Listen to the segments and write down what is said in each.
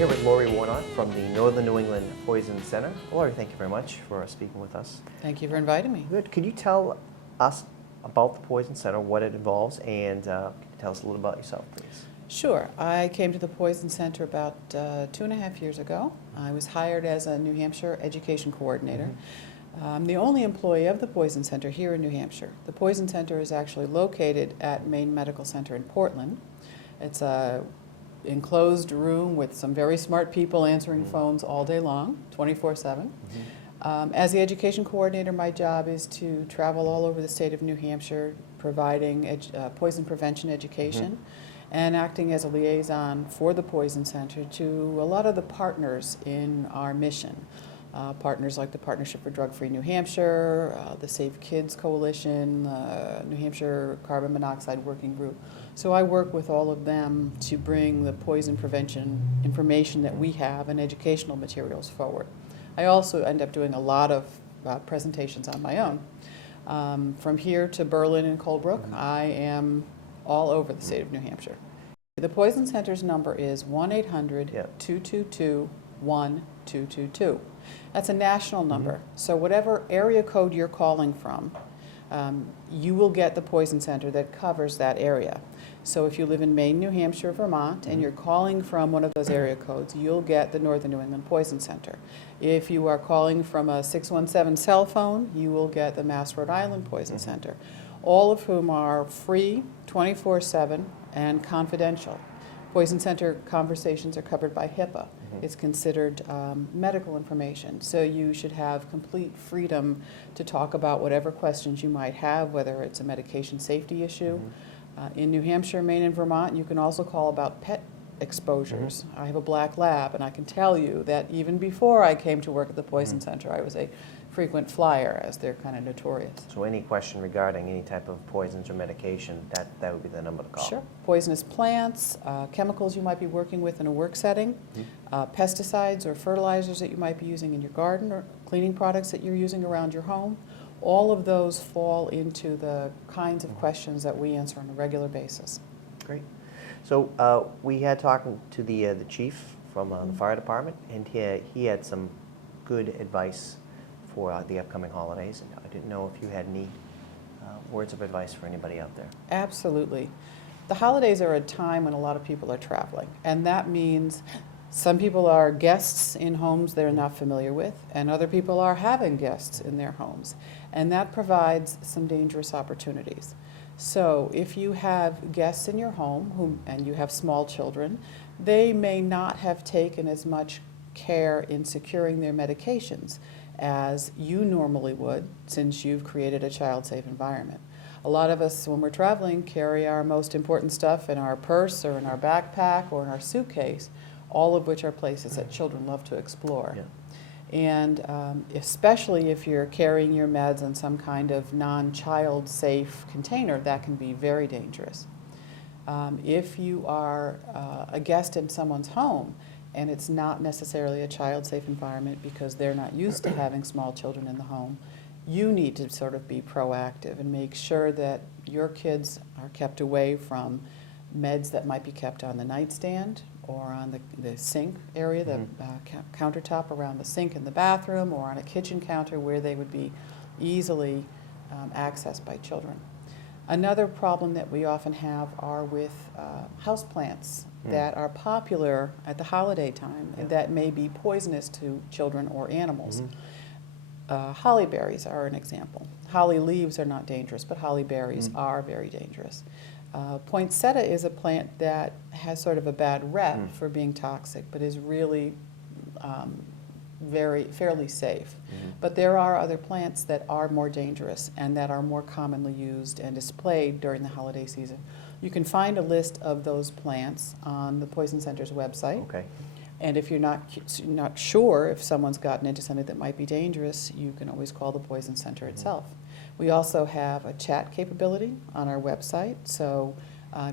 here with Lori Warnock from the Northern New England Poison Center. Lori, thank you very much for speaking with us. Thank you for inviting me. Good. Could you tell us about the Poison Center, what it involves, and could you tell us a little about yourself, please? Sure. I came to the Poison Center about 2.5 years ago. I was hired as a New Hampshire education coordinator. I'm the only employee of the Poison Center here in New Hampshire. The Poison Center is actually located at Maine Medical Center in Portland. It's a enclosed room with some very smart people answering phones all day long, 24/7. As the education coordinator, my job is to travel all over the state of New Hampshire providing poison prevention education and acting as a liaison for the Poison Center to a lot of the partners in our mission. Partners like the Partnership for Drug-Free New Hampshire, the Safe Kids Coalition, New Hampshire Carbon Monoxide Working Group. So I work with all of them to bring the poison prevention information that we have and educational materials forward. I also end up doing a lot of presentations on my own. From here to Berlin and Colebrook, I am all over the state of New Hampshire. The Poison Center's number is 1-800-222-1222. That's a national number. So whatever area code you're calling from, you will get the Poison Center that covers that area. So if you live in Maine, New Hampshire, Vermont, and you're calling from one of those area codes, you'll get the Northern New England Poison Center. If you are calling from a 617 cell phone, you will get the Mass Rhode Island Poison Center, all of whom are free, 24/7, and confidential. Poison Center conversations are covered by HIPAA. It's considered medical information, so you should have complete freedom to talk about whatever questions you might have, whether it's a medication safety issue. In New Hampshire, Maine, and Vermont, you can also call about pet exposures. I have a black lab, and I can tell you that even before I came to work at the Poison Center, I was a frequent flyer, as they're kind of notorious. So any question regarding any type of poisons or medication, that would be the number to call. Sure. Poisonous plants, chemicals you might be working with in a work setting, pesticides or fertilizers that you might be using in your garden, or cleaning products that you're using around your home. All of those fall into the kinds of questions that we answer on a regular basis. Great. So we had talking to the chief from the fire department, and he had some good advice for the upcoming holidays. I didn't know if you had any words of advice for anybody out there. Absolutely. The holidays are a time when a lot of people are traveling, and that means some people are guests in homes they're not familiar with, and other people are having guests in their homes, and that provides some dangerous opportunities. So if you have guests in your home and you have small children, they may not have taken as much care in securing their medications as you normally would, since you've created a child-safe environment. A lot of us, when we're traveling, carry our most important stuff in our purse or in our backpack or in our suitcase, all of which are places that children love to explore. Yeah. And especially if you're carrying your meds in some kind of non-child safe container, that can be very dangerous. If you are a guest in someone's home and it's not necessarily a child-safe environment because they're not used to having small children in the home, you need to sort of be proactive and make sure that your kids are kept away from meds that might be kept on the nightstand or on the sink area, the countertop around the sink in the bathroom, or on a kitchen counter where they would be easily accessed by children. Another problem that we often have are with houseplants that are popular at the holiday time that may be poisonous to children or animals. Holly berries are an example. Holly leaves are not dangerous, but holly berries are very dangerous. Poinsettia is a plant that has sort of a bad rep for being toxic, but is really fairly safe. But there are other plants that are more dangerous and that are more commonly used and displayed during the holiday season. You can find a list of those plants on the Poison Center's website. Okay. And if you're not sure if someone's gotten into something that might be dangerous, you can always call the Poison Center itself. We also have a chat capability on our website, so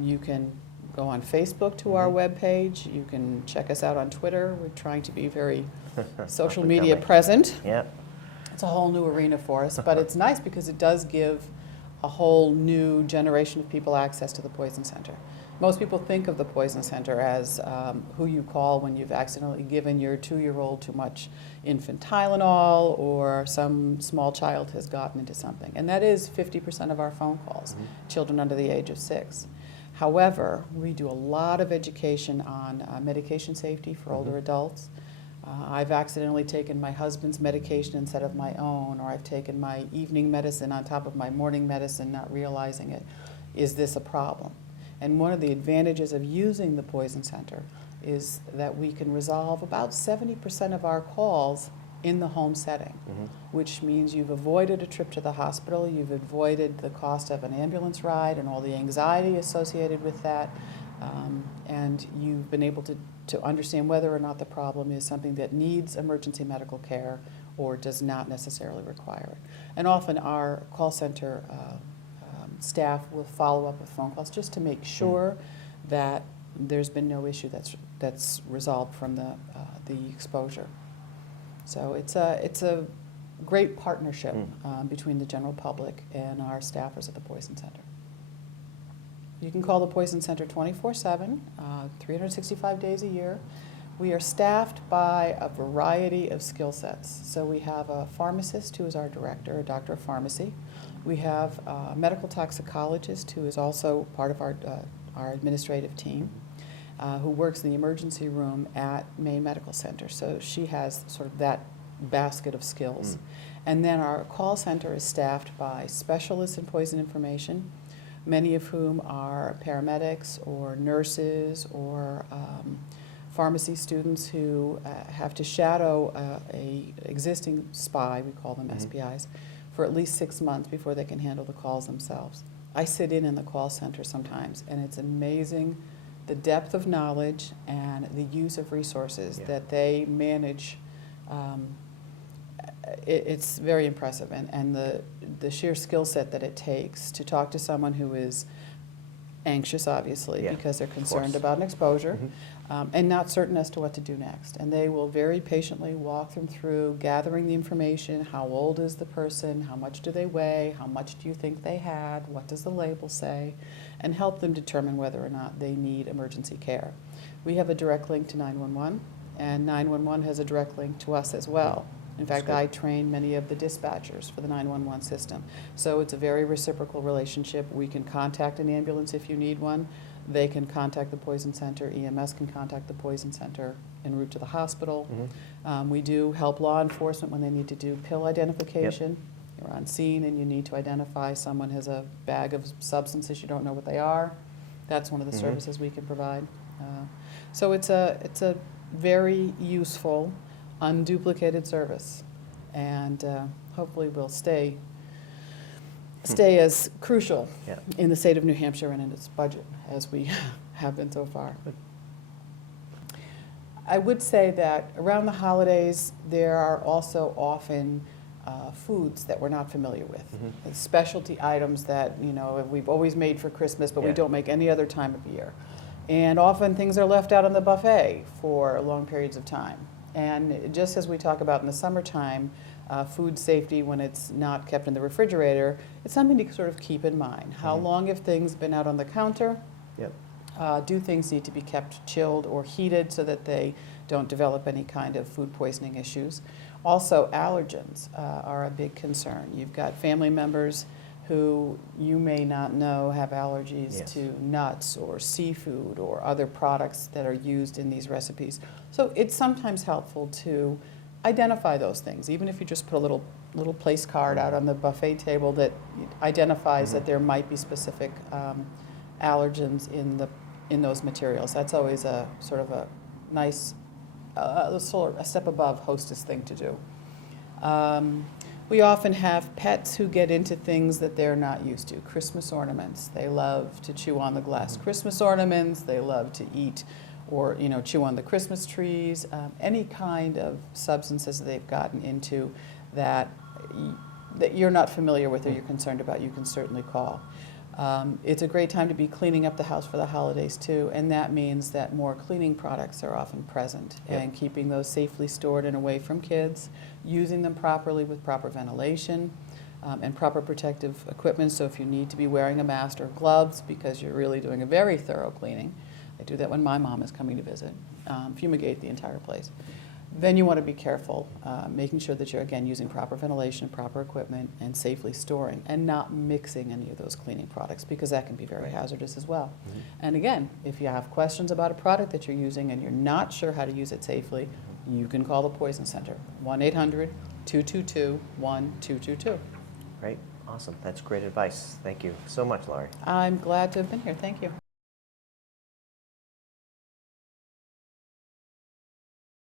you can go on Facebook to our webpage. You can check us out on Twitter. We're trying to be very social media present. Yeah. It's a whole new arena for us, but it's nice because it does give a whole new generation of people access to the Poison Center. Most people think of the Poison Center as who you call when you've accidentally given your 2-year-old too much infant Tylenol, or some small child has gotten into something. And that is 50% of our phone calls, children under the age of 6. However, we do a lot of education on medication safety for older adults. I've accidentally taken my husband's medication instead of my own, or I've taken my evening medicine on top of my morning medicine, not realizing it. Is this a problem? And one of the advantages of using the Poison Center is that we can resolve about 70% of our calls in the home setting, which means you've avoided a trip to the hospital, you've avoided the cost of an ambulance ride and all the anxiety associated with that, and you've been able to understand whether or not the problem is something that needs emergency medical care or does not necessarily require it. And often our call center staff will follow up with phone calls just to make sure that there's been no issue that's resolved from the exposure. So it's a great partnership between the general public and our staffers at the Poison Center. You can call the Poison Center 24/7, 365 days a year. We are staffed by a variety of skill sets. So we have a pharmacist who is our director, a doctor of pharmacy. We have a medical toxicologist who is also part of our administrative team, who works in the emergency room at Maine Medical Center. So she has sort of that basket of skills. And then our call center is staffed by specialists in poison information, many of whom are paramedics or nurses or pharmacy students who have to shadow a existing SPI, we call them SPIs, for at least 6 months before they can handle the calls themselves. I sit in the call center sometimes, and it's amazing the depth of knowledge and the use of resources that they manage. It's very impressive, and the sheer skill set that it takes to talk to someone who is anxious, obviously, because they're concerned about an exposure, and not certain as to what to do next. And they will very patiently walk them through gathering the information. How old is the person? How much do they weigh? How much do you think they had? What does the label say? And help them determine whether or not they need emergency care. We have a direct link to 911, and 911 has a direct link to us as well. In fact, I train many of the dispatchers for the 911 system. So it's a very reciprocal relationship. We can contact an ambulance if you need one. They can contact the Poison Center. EMS can contact the Poison Center en route to the hospital. We do help law enforcement when they need to do pill identification. You're on scene and you need to identify someone has a bag of substances, you don't know what they are. That's one of the services we can provide. So it's a very useful, unduplicated service, and hopefully will stay as crucial in the state of New Hampshire and in its budget as we have been so far. I would say that around the holidays there are also often foods that we're not familiar with, specialty items that we've always made for Christmas but we don't make any other time of year, and often things are left out on the buffet for long periods of time. And just as we talk about in the summertime, food safety when it's not kept in the refrigerator, it's something to sort of keep in mind. How long have things been out on the counter? Do things need to be kept chilled or heated so that they don't develop any kind of food poisoning issues? Also, allergens are a big concern. You've got family members who you may not know have allergies to nuts or seafood or other products that are used in these recipes. So it's sometimes helpful to identify those things, even if you just put a little place card out on the buffet table that identifies that there might be specific allergens in those materials. That's always a sort of a nice, a step above hostess thing to do. We often have pets who get into things that they're not used to. Christmas ornaments. They love to chew on the glass Christmas ornaments. They love to eat or chew on the Christmas trees. Any kind of substances they've gotten into that you're not familiar with or you're concerned about, you can certainly call. It's a great time to be cleaning up the house for the holidays too, and that means that more cleaning products are often present, and keeping those safely stored and away from kids, using them properly with proper ventilation, and proper protective equipment. So if you need to be wearing a mask or gloves because you're really doing a very thorough cleaning, I do that when my mom is coming to visit, fumigate the entire place. Then you want to be careful, making sure that you're, again, using proper ventilation, proper equipment, and safely storing, and not mixing any of those cleaning products, because that can be very hazardous as well. And again, if you have questions about a product that you're using and you're not sure how to use it safely, you can call the Poison Center, 1-800-222-1222. Great, awesome. That's great advice. Thank you so much, Laurie. I'm glad to have been here. Thank you.